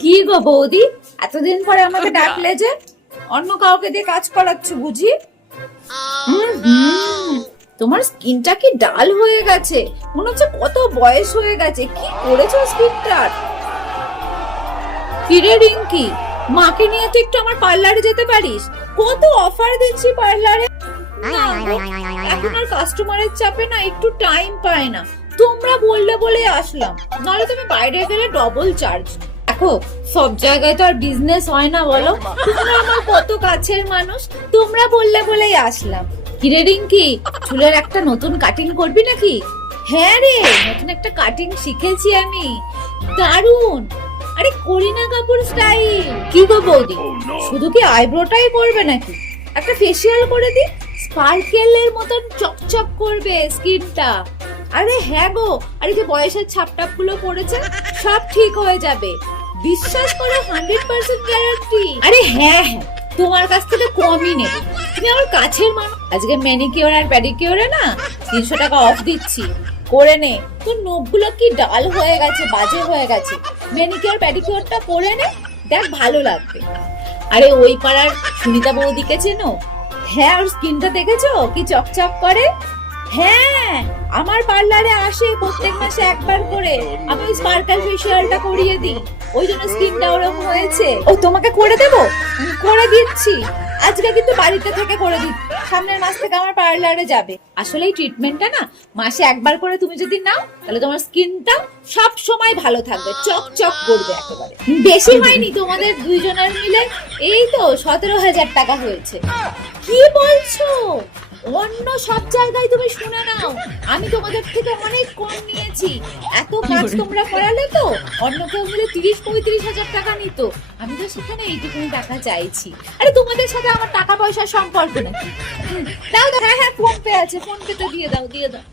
কি গো বৌদি, এতদিন পরে আমাকে ডাকলে যে? অন্য কাউকে দিয়ে কাজ করাচ্ছ বুঝি? তোমার স্কিনটা কি ডাল হয়ে গেছে, মনে হচ্ছে কত বয়স হয়ে গেছে। কি করেছো স্কিনটার? কিরে রিঙ্কি, মাকে নিয়ে তো একটু আমার পার্লারে যেতে পারিস, কত অফার দিচ্ছি পার্লারে। এখন আর কাস্টমারের চাপে না একটু টাইম পায় না। তোমরা বললে বলে আসলাম, নাহলে তুমি বাইরে গেলে ডবল চার্জ। দেখো, সব জায়গায় তো আর বিজনেস হয় না বলো। তোমরা আমার কত কাছের মানুষ, তোমরা বললে বলেই আসলাম। কিরে রিঙ্কি, চুলের একটা নতুন কাটিং করবি নাকি? হ্যাঁ রে, নতুন একটা কাটিং শিখেছি আমি, দারুন। আরে করিনা কাপুর স্টাইল। কি গো বৌদি, শুধু কি আইব্রোটাই করবে নাকি? একটা ফেসিয়াল করে দি, স্পার্কেলের মতন চকচক করবে স্কিনটা। আরে হ্যাঁ গো, আরে যে বয়সের ছাপটাপ গুলো পড়েছে সব ঠিক হয়ে যাবে, বিশ্বাস করো, 100% গ্যারান্টি। আরে হ্যাঁ হ্যাঁ, তোমার কাছ থেকে কমই নেবে, তুমি আমার কাছের মানুষ। আজকে ম্যানিকিওর আর প্যাডিকিওরে না 300 টাকা অফ দিচ্ছি, করে নে। তোর নখগুলো কি ডাল হয়ে গেছে, বাজে হয়ে গেছে। ম্যানিকিওর প্যাডিকিওরটা করে নে, দেখ ভালো লাগবে। আরে ওই পাড়ার সুনিতা বৌদিকে চেনো? হ্যাঁ, ওর স্কিনটা দেখেছো কি চকচক করে? হ্যাঁ, আমার পার্লারে আসে প্রত্যেক মাসে একবার করে, আমি ওই স্পার্কেল ফেসিয়ালটা করিয়ে দিই, ওই জন্য স্কিনটা ওরকম হয়েছে। ও তোমাকে করে দেবো? করে দিচ্ছি, আজকে কিন্তু বাড়িতে থেকে করে দিচ্ছি, সামনের মাস থেকে আমার পার্লারে যাবে। আসলে এই ট্রিটমেন্টটা না মাসে একবার করে তুমি যদি নাও, তাহলে তোমার স্কিনটা সব সময় ভালো থাকবে, চকচক করবে একেবারে। বেশি হয়নি তোমাদের দুইজনের মিলে, এই তো 17,000 টাকা হয়েছে। কি বলছো? অন্য সব জায়গায় তুমি শুনে নাও, আমি তোমাদের থেকে অনেক কম নিয়েছি। এত কাজ তোমরা করালে তো অন্য কেউ মিলে 30-35,000 টাকা নিত, আমি তো সেখানে এইটুকুনি টাকা চাইছি। আরে তোমাদের সাথে আমার টাকা পয়সার সম্পর্ক নাকি? দাও দাও, হ্যাঁ হ্যাঁ, ফোন পে আছে, ফোন পে তো দিয়ে দাও, দিয়ে দাও।